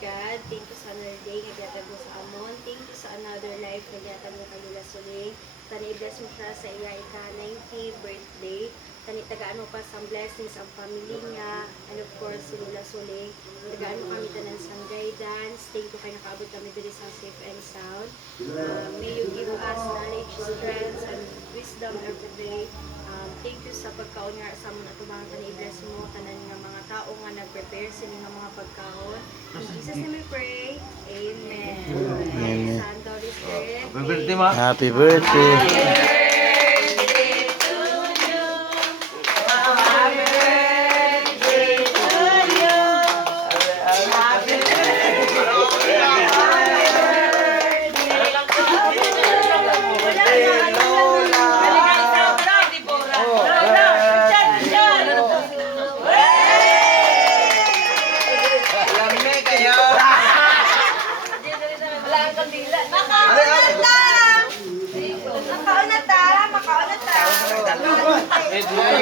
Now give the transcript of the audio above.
God. Thank you sa another day nga gatag mo sa amon. Thank you sa another life nga gatag mo kanila suling. Tani bless mo siya sa iya ika-90 birthday. Tani tagaan mo pa sa blessings ang family niya. And of course, si Lula Suling. Tagaan mo kami tanan sa guidance. Thank you kay nakaabot kami diri sa safe and sound. May you give us knowledge, strength, and wisdom every day. Thank you sa pagkaon nga sa mga tumang tani-bless mo tanan nga mga tao nga nag-prepare sa mga pagkaon. In Jesus name we pray. Amen. Amen. Santo Holy Spirit. Happy birthday, ma. Happy birthday. Medyo